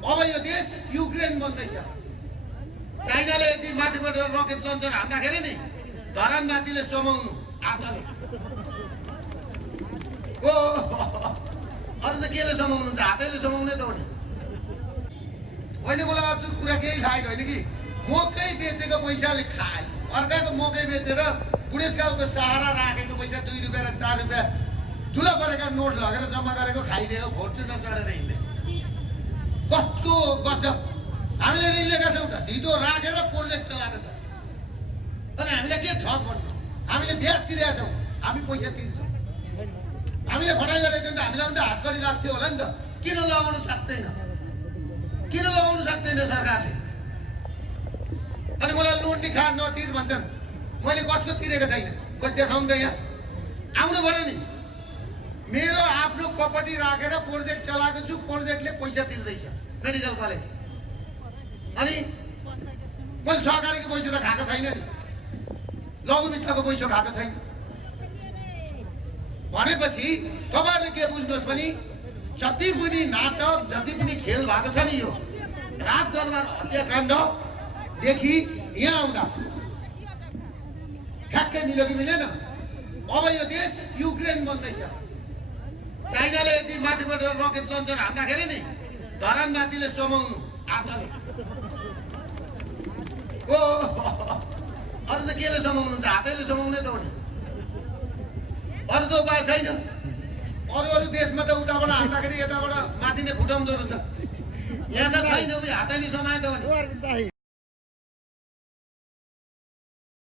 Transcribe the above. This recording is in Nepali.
अब यो देश युक्रेन बन्दैछ। चाइनाले यदि माथिबाट रकेट लन्चर हान्दाखेरि नि धरानवासीले समाउनु हातले ओ अरू त केले समाउनुहुन्छ? हातैले समाउने त हो नि। अहिलेको अब कुरा केही खाएको होइन कि मकै बेचेको पैसाले खाए, अर्काको मकै बेचेर बुढेसकालको सहारा राखेको पैसा 2 रुपियाँ र 4 रुपियाँ ठुला परेका नोट लगेर जम्मा गरेको खाइदिएको भोटचुन चढेर हिँड्ने कस्तो गजब। हामीले ऋण लिएका छौँ त, धितो राखेर प्रोजेक्ट चलाएको छ। अनि हामीलाई के ठग भन्नु? हामीले ब्याज तिरेका छौँ, हामी पैसा तिर्छौँ। हामीले फटाइ गरेको थियौँ त हामीलाई पनि त हात गरी लाग्थ्यो होला नि त। किन लगाउनु सक्दैन? किन लगाउनु सक्दैन सरकारले? अनि मलाई लोन नि खा नतिर भन्छन्। मैले कसको तिरेको छैन, कोही देखाउँ त यहाँ आउनु पऱ्यो नि। मेरो आफ्नो प्रपर्टी राखेर प्रोजेक्ट चलाएको छु, प्रोजेक्टले पैसा तिर्दैछ मेडिकल कलेज। अनि मैले सहकारीको पैसा त खाएको छैन नि, लघु वित्तको पैसा खाएको छैन भनेपछि तपाईँहरूले के बुझ्नुहोस् भने जति पनि नाटक, जति पनि खेल भएको छ नि यो राजदरबार हत्याकाण्डदेखि यहाँ आउँदा ठ्याक्कै मिल्यो कि मिलेन? अब यो देश युक्रेन बन्दैछ। चाइनाले यदि माथिबाट रकेट लन्चर हान्दाखेरि नि धरानवासीले समाउनु हातले ओ अरू त केले समाउनुहुन्छ? हातैले समाउने त हो नि। अरू त उपाय छैन। अरू देशमा त उताबाट हान्दाखेरि यताबाट माथि नै फुटाउँदो रहेछ। यहाँ त छैन, हातैले समाए त हो नि।